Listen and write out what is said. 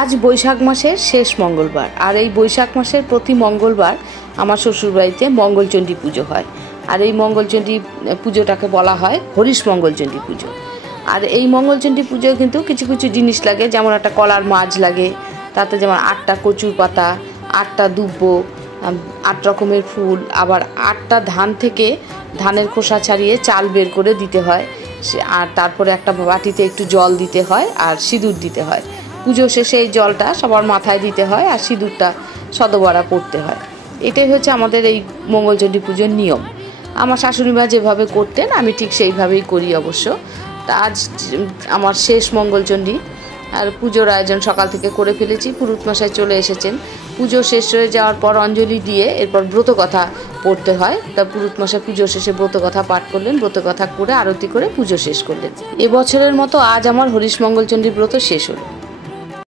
আজ বৈশাখ মাসের শেষ মঙ্গলবার, আর এই বৈশাখ মাসের প্রতি মঙ্গলবার আমার শ্বশুরবাড়িতে মঙ্গলচণ্ডী পুজো হয়। আর এই মঙ্গলচণ্ডী পুজোটাকে বলা হয় হরিশ মঙ্গলচণ্ডী পুজো। আর এই মঙ্গলচণ্ডী পুজোয় কিন্তু কিছু কিছু জিনিস লাগে, যেমন একটা কলার মাছ লাগে, তাতে যেমন 8টা কচুর পাতা, 8টা দুব্ব, 8 রকমের ফুল, আবার 8টা ধান থেকে ধানের খোসা ছাড়িয়ে চাল বের করে দিতে হয়। আর তারপরে একটা বাটিতে একটু জল দিতে হয় আর সিঁদুর দিতে হয়। পুজো শেষে এই জলটা সবার মাথায় দিতে হয় আর সিঁদুরটা শতবরা পড়তে হয়। এটাই হচ্ছে আমাদের এই মঙ্গলচণ্ডী পুজোর নিয়ম। আমার শাশুড়িমা যেভাবে করতেন আমি ঠিক সেইভাবেই করি অবশ্য। তা আজ আমার শেষ মঙ্গলচণ্ডী, আর পুজোর আয়োজন সকাল থেকে করে ফেলেছি। পুরুত মশাই চলে এসেছেন। পুজো শেষ হয়ে যাওয়ার পর অঞ্জলি দিয়ে এরপর ব্রতকথা পড়তে হয়। তা পুরুত মশাই পুজো শেষে ব্রতকথা পাঠ করলেন, ব্রতকথা করে আরতি করে পুজো শেষ করলেন। এবছরের মতো আজ আমার হরিশ মঙ্গলচণ্ডী ব্রত শেষ হলো।